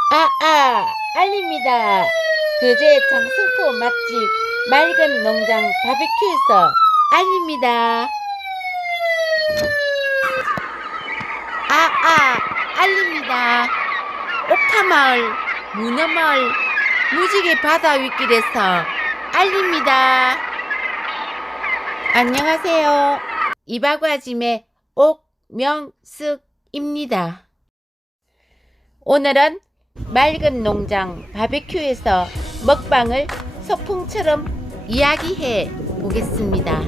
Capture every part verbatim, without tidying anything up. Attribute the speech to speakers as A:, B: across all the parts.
A: 아아 알립니다. 그제 장승포 맛집 맑은 농장 바비큐에서 알립니다. 아아 알립니다. 옥타마을 문어마을 무지개 바다 윗길에서 알립니다. 안녕하세요. 이박와짐의 옥명숙입니다. 오늘은 맑은 농장 바비큐에서 먹방을 소풍처럼 이야기해 보겠습니다.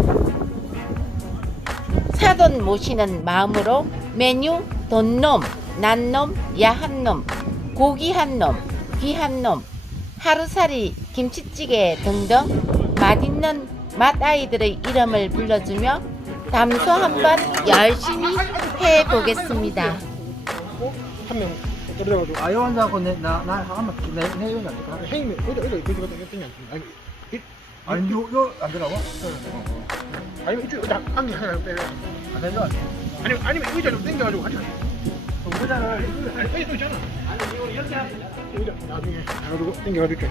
A: 사돈 모시는 마음으로 메뉴 돈놈, 난놈, 야한놈, 고기한놈, 귀한놈, 하루살이, 김치찌개 등등 맛있는 맛아이들의 이름을 불러주며 담소 한번 열심히 해보겠습니다.
B: 한명 그래가지고
C: 아, 요 혼자고 나나 한번 내 내용이 안 될까?
B: 행님 의자 의자 이거 이거 땡겨 아니 이-
C: 아니 요요안 되라고?
B: 아니면 이쪽 의자 안개 하나 빼요
C: 안 되죠?
B: 아니면 아니면 의자 좀 땡겨가지고 같이
C: 의자를
B: 아니 의자 또 있잖아 아니 이거 이렇게 의자 나중에 나가지고 땡겨가지고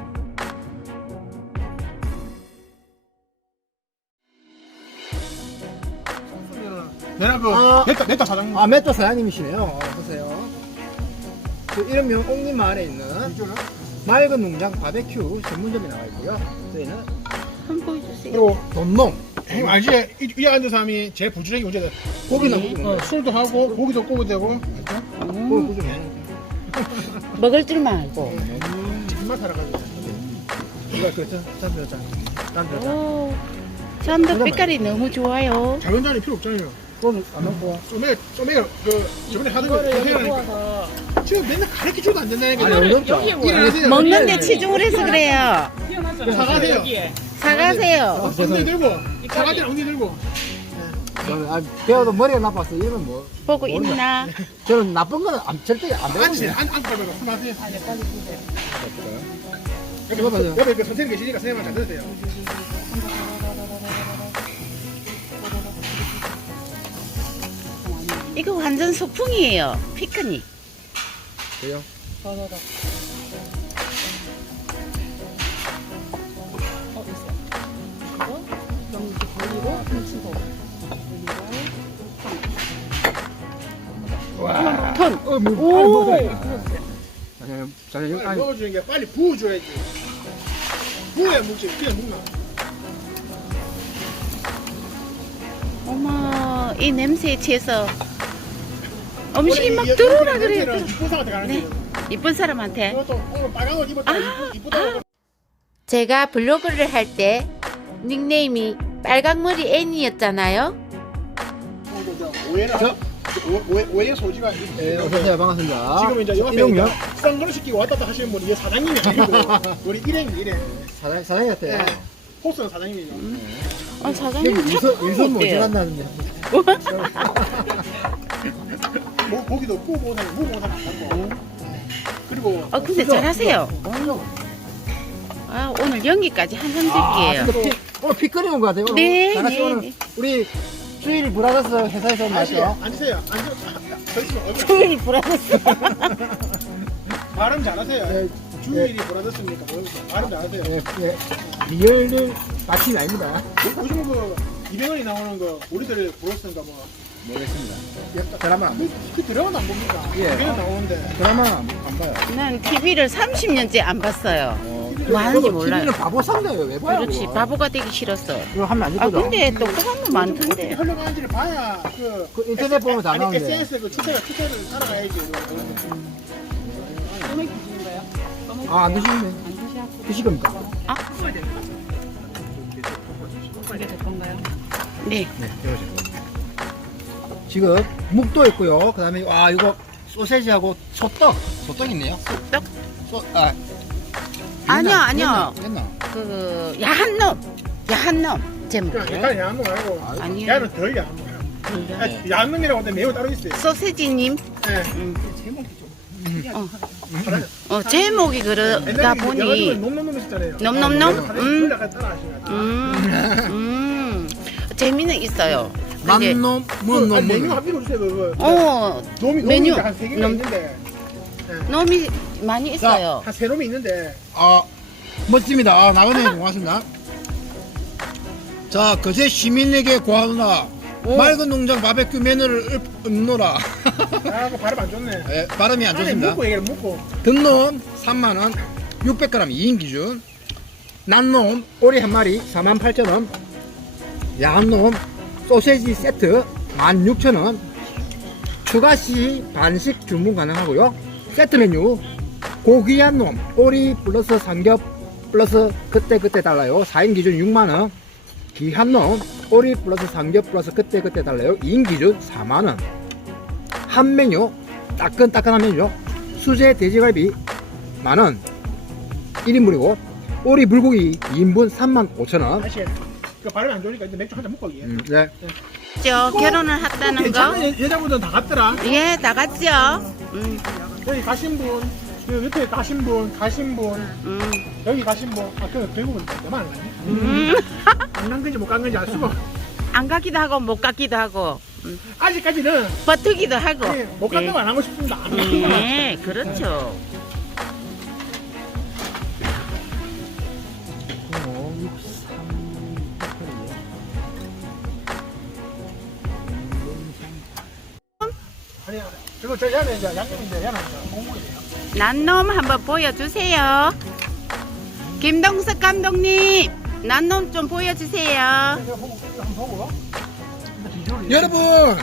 B: 내가 그
C: 아.
B: 냈다 냈다 사장님
C: 아 맷도 사장님이시네요. 어, 보세요. 그 이름명 옥리마을에 있는
B: 이쪽은
C: 맑은 농장 바베큐 전문점이 나와 있고요. 저희는
A: 한번 보여주세요.
B: 그리고
C: 돈놈
B: 형님 알지? 이, 이 앉은 사람이 제일 부지런히 오잖아
C: 고기나
A: 네.
C: 구우면
B: 어,
C: 돼.
B: 술도 하고 고기도 구우면 되고 알죠?
C: 고기 구우면
A: 먹을 줄만 알고.
B: 정말 살아가지고
C: 이거 그 짠, 짠, 짠, 짠.
A: 오, 전도 빛깔이 너무 좋아요.
B: 작은 잔이 필요 없잖아요
C: 고기 안 넣고.
B: 소매 소매가 그 저번에 하던 거 해라니까 지금 맨날 가르쳐 줘도 안 된다는
C: 아니
B: 게
C: 어렵죠.
B: 일어나세요
A: 먹는데 치중을 해서 그래요.
B: 사가세요
A: 사가세요.
B: 엉덩이 들고 사가지 엉덩이 들고
C: 저는 아, 배워도 머리가 나빠서 이러면 뭐
A: 보고
C: 모르겠네.
A: 있나?
C: 저는 나쁜 거는 안, 절대 안
B: 앉으세요
C: 배우거든요.
B: 앉 앉고 말고 술 마세요 옆에
C: 이거 봐요.
B: 옆에 그 선생님 계시니까 선생님만 잘 들으세요
A: 이거 완전 소풍이에요. 피크닉.
C: 그래요?
A: 톤.
C: 어, 뭐,
A: 오.
C: 아니, 뭐, 아니, 자네
B: 빨리
C: 아니,
B: 먹어주는 게 빨리 부어줘야지 부어야 먹지 그냥 먹나
A: 어머, 이 냄새에 취해서 음식이 막 들어오라 그래요.
B: 이쁜 사람한테 가는
A: 네.
B: 거예요
A: 이쁜 사람한테.
B: 이것도 오늘 빨간 옷 입었다
A: 아,
B: 이쁘- 이쁘다고
A: 제가 블로그를 할 때 닉네임이 빨강머리 애니였잖아요.
B: 오해는
C: 저-
B: 오- 오해 오해 소지가 있-
C: 예, 어서오세요. 반갑습니다.
B: 지금 이제 옆에
C: 이름요?
B: 선글라스 끼고 왔다 갔다 하시는 분이 이게 사장님이 아니고 우리 일행이 일행
C: 사장, 사장님 같아요.
B: 네. 호스는 사장님이죠
A: 어, 사장님
C: 일선,
A: 착한
C: 일선
A: 거
C: 못
A: 어때요?
C: 지간다는데.
B: 뭐 고기도 구워 먹는 사람 구워 먹는 사람 안 갖고 그리고
A: 어, 근데 잘하세요. 아, 오늘 연기까지 한상
C: 아,
A: 드릴게요.
C: 근데 피, 오늘 피 끓이는 거 같아요. 오늘
A: 네,
C: 잘하시-
A: 네,
C: 오늘
A: 네.
C: 우리 수일이 브라더스 회사에서 온
B: 아저씨
C: 맞죠?
B: 앉으세요 앉으 서 있으면 얼굴
A: 토요일 불안했어.
B: 발음 잘하세요
C: 네.
B: 주일이 보라졌습니까 모르겠어요. 발음 잘하세요
C: 예, 예. 리얼 마침이 아닙니다.
B: 요즘 그 이백 원이 나오는 거 우리들 보였으니까 뭐
C: 모르겠습니다. 예, 드라마 안,
B: 그 드라마도 안 봅니까?
C: 예.
B: 이백 원 나오는데
C: 드라마 안, 안 봐요.
A: 난 티비를 삼십 년째 안 봤어요.
C: 어,
A: 뭐 하는지
C: 저도
A: 몰라요.
C: 티비는 바보 상대예요. 왜 봐요?
A: 그렇지,
C: 그거?
A: 바보가 되기 싫었어.
C: 이거 하면 안
A: 아,
C: 되거든.
A: 근데 똑똑한 거
B: 어떻게
A: 많던데.
B: 흘러가는지를 봐야 그,
C: 그 인터넷 보면 다
B: 아니,
C: 나오는데.
B: 에스엔에스 그 추세가 추세를 따라가야지
C: 아, 안 드시는데. 드실 겁니까?
A: 아? 네.
C: 네, 배우세요. 지금 묵도 있고요. 그 다음에, 와, 이거 소세지하고 소떡. 소떡 있네요.
A: 떡?
C: 소, 아.
A: 아니요,
C: 옛날,
A: 아니요.
C: 옛날, 옛날.
A: 그, 야한 놈. 야한 놈. 제목.
B: 그냥 약간 야한 놈 말고
A: 아니요.
B: 야는 덜 야한 놈
A: 네.
B: 야한 놈이라고 하는데 매우 따로 있어요
A: 소세지님.
B: 네.
A: 음. 어. 어, 제목이 그러다
B: 옛날에
A: 보니.
B: 놈놈놈 했었잖아요
A: 놈놈놈? 음.
B: 약간 따라하시는 거
A: 음, 음. 재미는 있어요. 근데,
C: 남놈,
B: 그,
C: 문놈,
B: 아니, 메뉴
C: 문.
B: 한번 읽어주세요 그거
A: 어,
B: 놈이
A: 메뉴.
B: 놈이 한세 개가
A: 놈.
B: 있는데
A: 놈이 많이 있어요.
B: 한 세 놈이 있는데
C: 아, 멋집니다. 아, 나그네 고맙습니다. 자, 거제 시민에게 고하노라. 맑은 농장 바베큐 메뉴를 읊- 읊노라.
B: 아, 그 발음 안 좋네.
C: 예, 발음이 안
B: 안에
C: 좋습니다.
B: 묶고 얘기를 묶고.
C: 등놈 삼만 원, 육백 그램 이 인 기준. 난놈 오리 한 마리 사만 팔천 원. 야한놈 소세지 세트 만 육천 원. 추가 시 반식 주문 가능하고요. 세트 메뉴 고귀한 놈 오리 플러스 삼겹 플러스 그때 그때 달라요. 사 인 기준 육만 원. 귀한 놈 오리 플러스 삼겹 플러스 그때 그때 달라요. 이 인 기준 사만 원. 한 메뉴 따끈따끈한 메뉴 수제 돼지갈비 만원 일 인분이고 오리 불고기 이 인분 삼만 오천 원.
B: 다시 그 발음이 안 좋으니까 이제 맥주 한 잔 먹고 얘기해.
C: 음, 네.
A: 저 결혼을 했다는 거?
B: 괜찮은 여- 여자분들은 다 갔더라.
A: 예, 다 갔죠. 음,
B: 여기 가신 분, 그 옆에 가신 분, 가신 분,
A: 음,
B: 여기 가신 분. 아, 그 결국은 내만 안 가니?
A: 음.
B: 안 간 건지 못 간 건지 알 수가. 없-
A: 안 가기도 하고 못 가기도 하고 음,
B: 아직까지는
A: 버티기도 하고.
B: 예, 못 간다고 안 하고 싶습니다. 안 간다고 안 하고
A: 네, 그렇죠.
B: 아니야. 그리고 저 얘는 이제 양념인데 얘는 이제 공물이에요.
A: 난놈 한번 보여주세요. 김동석 감독님, 난놈 좀 보여주세요.
B: 제가 보고 한번 보고. 근데 비주얼이
C: 여러분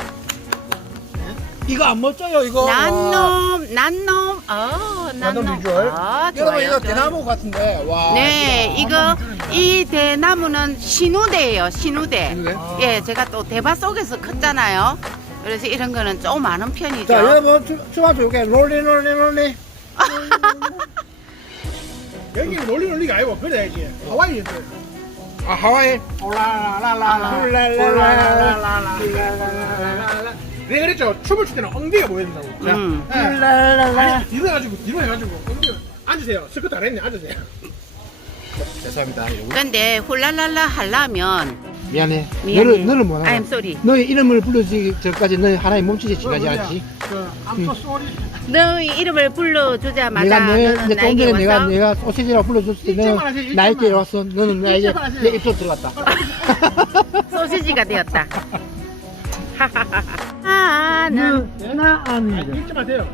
C: 이거 안 멋져요 이거.
A: 난놈, 난놈, 어,
B: 난놈
A: 난놈.
B: 비주얼.
A: 아,
C: 여러분
A: 좋아요,
C: 이거
A: 좋아요.
C: 대나무 같은데 와.
A: 네, 이거 이 대나무는 신우대예요, 신우대.
C: 신우대?
A: 예, 제가 또 대바 속에서 컸잖아요. 그래서 이런 거는 좀 많은 편이죠.
C: 자 여러분 춤만 줄게 롤리 롤리 롤리.
B: 여기는 놀리 놀리가 아니고 그래야지. 하와이 인데.
C: 아 하와이.
B: 올라라라라. 올라라라라라. 내가 그랬죠. 춤을 출 때는 엉덩이가 보여야 된다고. 자,
A: 음.
B: 예. 아니, 뒤로 해가지고 뒤로 해가지고 엉덩이 앉으세요. 스쿼트 안 했네. 앉으세요.
C: 죄송합니다.
A: 근데 훌랄랄라 하려면
C: 미안해.
A: 미안해.
C: 너를 너를 뭐라.
A: I'm sorry.
C: 너의 이름을 부르기 전까지 너의 하나의 몸짓이 지나지 않지.
B: 그 I'm so sorry.
A: 너의 이름을 불러주자마자
C: 내가 너
A: 너는
C: 이제 좀
A: 나에게
C: 전에 내가
A: 와서
C: 내가 소시지라고 불러줬을 때
B: 일점만
C: 너는
B: 하세요, 일점만.
C: 나에게 왔어. 너는 나 이제
B: 일점만 하세요.
C: 내 입으로 들어갔다.
A: 소시지가 되었다. 나는
C: 나 아니.
B: 읽지 마세요.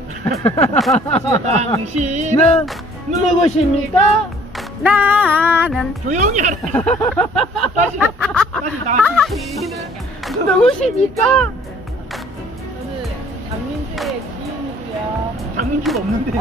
B: 당신
C: 너 누구십니까?
A: 나는
B: 조용히 하라. 다시 다시 당신은
C: 누구십니까?
D: 저는 장민주의 기훈이고요.
B: 장민주가 없는데요.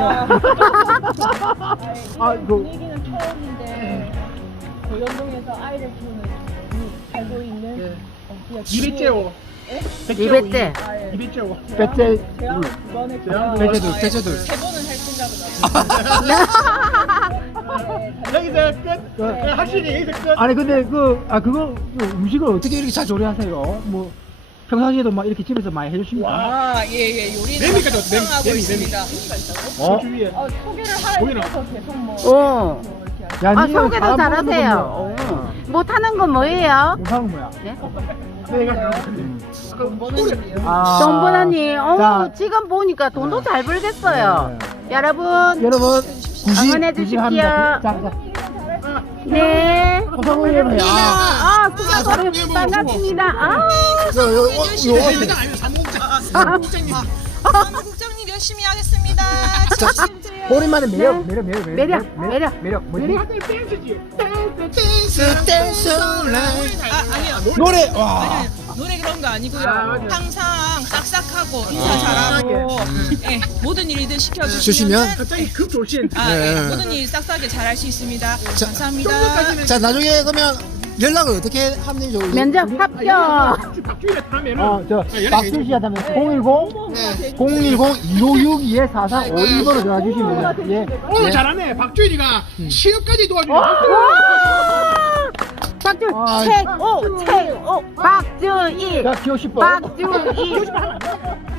C: 아,
D: 아,
C: 그-
D: 분위기는 처음인데 고현동에서 아이를 키우는 분이 살고 있는
B: 네.
D: 어, 그냥
B: 이백째오.
A: 이백째.
D: 아, 예.
B: 이백째오.
C: 배째.
D: 제왕 두 번 했고요.
B: 제왕
C: 배째 둘,
D: 아, 예.
C: 배째 둘.
D: 세 번은 할 생각은 없어요.
B: 여기서 끝. 그 확실히 여기서 끝.
C: 아니 근데 그 아 그거 그 음식을 어떻게 이렇게 잘 조리하세요? 뭐 평상시에도 막 이렇게 집에서 많이 해주십니까?
D: 아, 예, 예. 요리는
B: 냄비까지 어때? 냄비,
D: 하고
B: 냄비,
D: 있습니다.
C: 어?
B: 주위에.
D: 어, 소개를 하라
B: 보이나?
D: 해서 계속 뭐
A: 어.
D: 뭐 이렇게 하시고.
C: 야,
A: 아,
C: 니가
A: 소개도
C: 사람
A: 잘하세요.
C: 보는 거면,
A: 어. 못하는 건 뭐예요?
C: 못하는 거야.
A: 네?
B: 내가
D: 돈 버는 일이요.
C: 아,
A: 정보나님, 어,
C: 자,
A: 지금 보니까 돈도 잘 벌겠어요. 여러분,
C: 여러분 구십
A: 응원해
C: 구십
A: 주십시오.
C: 합니다. 자, 자.
A: 네.
C: 고성우님, 아,
A: 아, 수고하고 반갑습니다. 아,
C: 요, 요, 요, 요,
B: 사무국장님.
E: 사무국장님 열심히 하겠습니다.
C: 오랜만에 매력, 매력, 매력,
A: 매력, 매력,
C: 매력, 뭐지?
A: 매력.
B: 댄스지.
E: 아, 아니요.
C: 노래, 와.
E: 노래 그런 거 아니고요.
B: 아, 맞아요.
E: 항상 싹싹하고 인사 잘하고 예, 모든 일이든 시켜주시면
C: 주시면?
B: 갑자기 급 조신.
E: 아,
C: 네.
E: 예, 모든 일 싹싹하게 잘할 수 있습니다. 감사합니다.
C: 자, 나중에 그러면 연락을 어떻게 하면 되죠?
A: 면접 합격.
B: 박주일에 타면은.
C: 어, 저,
B: 연락해
C: 박수 씨한테 공일공, 공일공 이오육이 사사오일 번으로 전화 주시면 됩니다. 예.
B: 오늘
C: 예.
B: 잘하네. 박주일이가 취업까지 도와주네.
A: 박주,
C: 아,
A: 최고, 최고, 박주희,
C: 자, 기호 십 번.
A: 박주희.